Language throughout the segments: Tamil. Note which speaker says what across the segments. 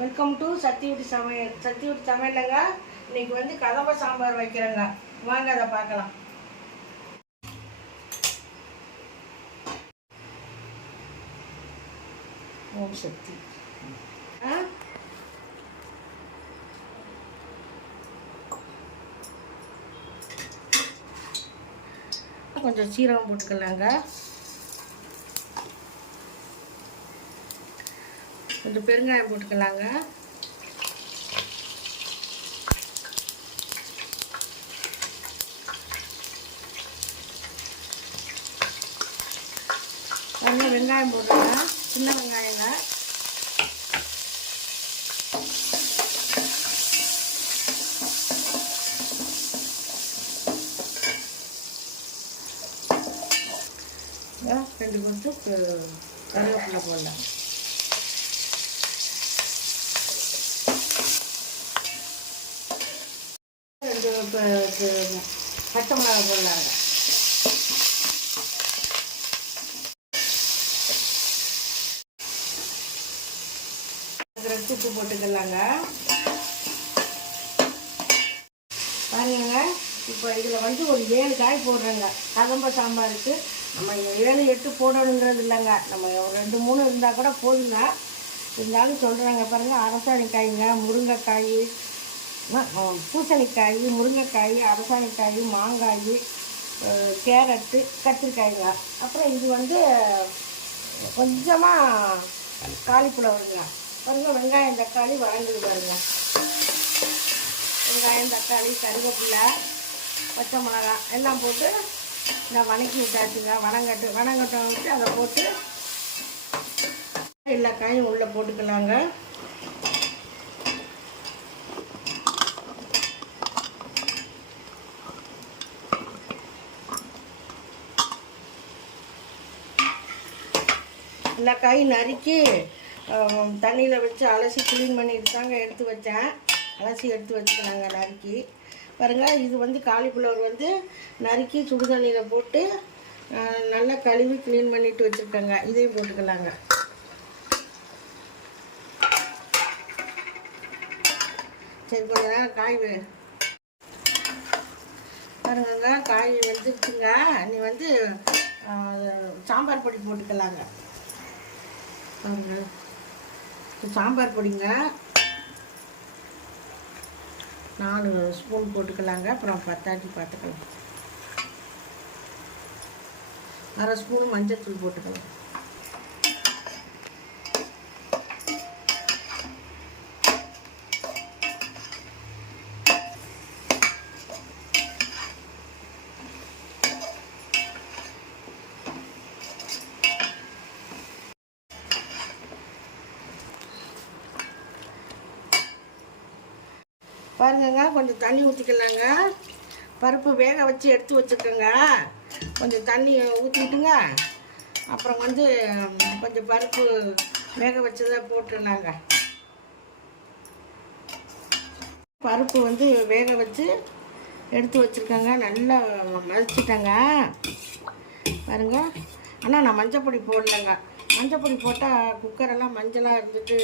Speaker 1: வெல்கம் டு சத்தியுட்டி சமையல். சத்தியுட்டி சமையலுங்க. இன்னைக்கு வந்து கதம்ப சாம்பார் வைக்கிறேங்க. வாங்க அதை பார்க்கலாம். ஓம் சக்தி. கொஞ்சம் சீரகம் போட்டுக்கலாங்க. ரெண்டு பெருங்காயம் போட்டுக்கலாங்க. நல்லா வெங்காயம் போடுறேங்க. சின்ன வெங்காயங்க. ரெண்டு கொஞ்சம் கருவேப்பிலை போடலாம். ரெண்டு பச்சை மிளகா போடலாங்க. உப்பு போட்டுக்கலாங்க. பாருங்க இப்போ இதில் வந்து ஒரு ஏழு காய் போடுறேங்க. கதம்ப சாம்பாருக்கு. நம்ம ஏழு எட்டு போடணுங்கிறது இல்லைங்க. நம்ம ஒரு ரெண்டு மூணு இருந்தால் கூட போதுங்க. இருந்தாலும் சொல்கிறாங்க பாருங்கள் அரசாணிக்காய்ங்க முருங்கைக்காய் பூசணிக்காய் முருங்கைக்காய் அரசாணிக்காய் மாங்காய் கேரட்டு கத்திரிக்காய்ங்க. அப்புறம் இது வந்து கொஞ்சமாக காலிஃப்ளவருங்க பாருங்கள் வெங்காயம் தக்காளி வளர்ந்துது பாருங்க வெங்காயம் தக்காளி கருவேப்பிலை பச்சை மிளகா எல்லாம் போட்டு நான் வணக்கி விட்டாச்சுங்க. வணங்கட்டு வனங்கட்டை விட்டு அதை போட்டு எல்லா காயும் உள்ளே போட்டுக்கலாங்க. எல்லா காயும் நறுக்கி தண்ணியில் வச்சு அலசி க்ளீன் பண்ணிட்டு தாங்க எடுத்து வச்சேன். அலசி எடுத்து வச்சுக்கலாங்க நறுக்கி. பாருங்கள் இது வந்து காலிஃப்ளவர் வந்து நறுக்கி சுடுதண்ணியில் போட்டு நல்லா கழுவி க்ளீன் பண்ணிட்டு வச்சுருக்கேங்க. இதையும் போட்டுக்கலாங்க. சரி கொஞ்ச நேரம் காய் பாருங்க பாருங்கங்க காய் வந்துருச்சுங்க. நீ வந்து சாம்பார் பொடி போட்டுக்கலாங்க. பாருங்க. சாம்பார் பொடிங்க. நாலு ஸ்பூன் போட்டுக்கலாங்க. அப்புறம் பத்தாட்டி பார்த்துக்கலாம். அரை ஸ்பூன் மஞ்சள் தூள் போட்டுக்கலாம். பாருங்கங்க கொஞ்சம் தண்ணி ஊற்றிக்கலாங்க பருப்பு வேக வச்சு எடுத்து வச்சுருக்கேங்க. கொஞ்சம் தண்ணி ஊற்றிட்டுங்க அப்புறம் வந்து கொஞ்சம் பருப்பு வேக வச்சதை போட்டுடலாங்க பருப்பு வந்து வேக வச்சு எடுத்து வச்சுருக்கேங்க. நல்லா மதிச்சிட்டேங்க பாருங்க. ஆனால் நான் மஞ்சப்பொடி போடலைங்க. மஞ்சப்பொடி போட்டால் குக்கரெல்லாம் மஞ்சளாக இருந்துட்டு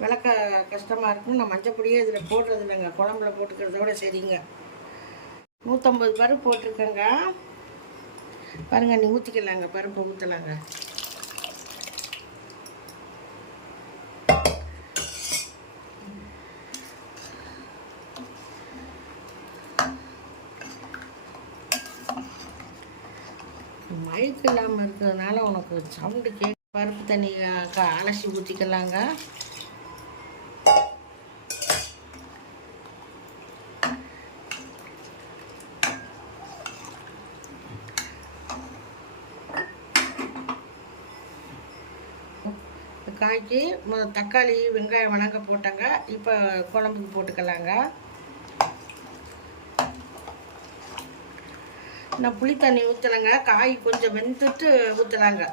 Speaker 1: விளக்க கஷ்டமாக இருக்கும் நான் மஞ்சப்பொடியே இதில் போடுறது இல்லைங்க. குழம்புல போட்டுக்கிறதோட விட சரிங்க. நூற்றம்பது பருப்பு போட்டிருக்கேங்க. பாருங்க நீ ஊற்றிக்கலாங்க பருப்பு ஊற்றலாங்க மயக்கு இல்லாமல் இருக்கிறதுனால உனக்கு சவுண்டு கே பருப்பு தண்ணி அலசி ஊற்றிக்கலாங்க காய்க்கு தக்காளி வெங்காயம் வணங்க போட்டாங்க. இப்போ குழம்புக்கு போட்டுக்கலாங்க. நான் புளி தண்ணி ஊற்றலைங்க காய் கொஞ்சம் வெந்துட்டு ஊற்றலாங்க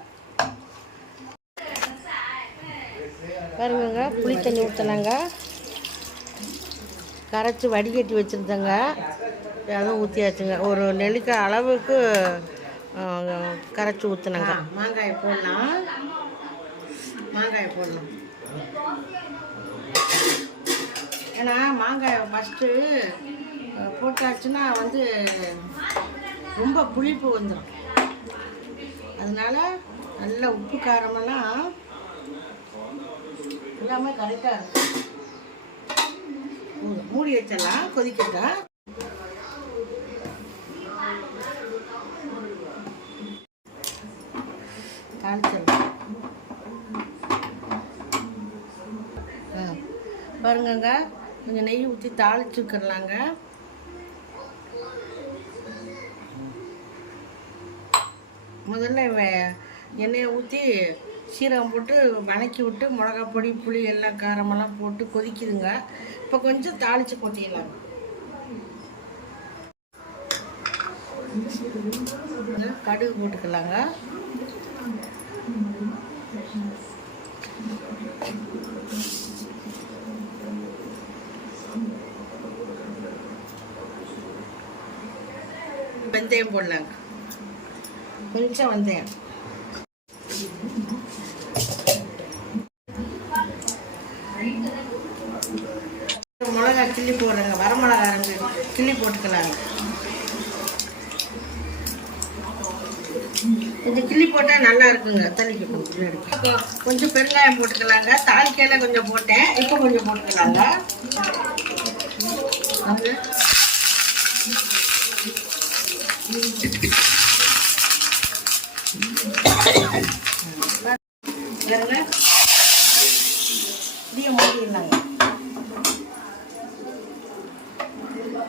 Speaker 1: பாருங்க புளி தண்ணி ஊற்றலாங்க கரைச்சி வடிகட்டி வச்சுருந்தேங்க. அதுவும் ஊற்றியாச்சுங்க ஒரு நெல்லிக்காய் அளவுக்கு கரைச்சி ஊற்றினாங்க மாங்காய் போடலாம். மாங்காயை போடலாம் ஏன்னா மாங்காய் ஃபஸ்ட்டு போட்டாச்சுன்னா வந்து ரொம்ப புளிப்பு வந்துடும் அதனால நல்ல உப்பு காரமெல்லாம் எல்லாமே கரெக்டாக இருக்கும். மூடி வச்சிடலாம் கொதிக்கட்டும் பாருங்கங்க. கொஞ்சம் நெய் ஊற்றி தாளிச்சுக்கிறலாங்க முதல்ல எண்ணெயை ஊற்றி சீரகம் போட்டு வணக்கி விட்டு மிளகா பொடி புளி எல்லாம் காரமெல்லாம் போட்டு கொதிக்குதுங்க. இப்போ கொஞ்சம் தாளித்து கொட்டிடலாம். கடுகு போட்டுக்கலாங்க. வெந்தயம் போடலாங்க. கொஞ்சம் வெந்தயம். மிளகா கிள்ளி போடுறேங்க. வரமிளகா ரெண்டு கிள்ளி போட்டுக்கலாங்க. கொஞ்சம் கிள்ளி போட்டால் நல்லா இருக்குங்க. தண்ணிக்கு இப்போ கொஞ்சம் பெருங்காயம் போட்டுக்கலாங்க. தாளிக்கையில் கொஞ்சம் போட்டேன். இப்போ கொஞ்சம் போட்டுக்கலாங்க. அது இல்லைங்க இதையும் மாற்றிடலாங்க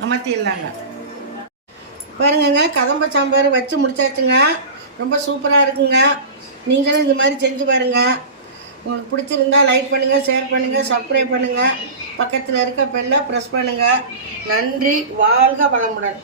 Speaker 1: அமர்த்திடலாங்க. பாருங்கங்க கதம்ப சாம்பார் வச்சு முடிச்சாச்சுங்க. ரொம்ப சூப்பராக இருக்குங்க. நீங்களும் இந்த மாதிரி செஞ்சு பாருங்க. உங்களுக்கு பிடிச்சிருந்தா லைக் பண்ணுங்கள் ஷேர் பண்ணுங்கள் சப்ஸ்கிரைப் பண்ணுங்கள் பக்கத்தில் இருக்க பெல்லை ப்ரெஸ் பண்ணுங்கள் நன்றி வாழ்க வளமுடன்.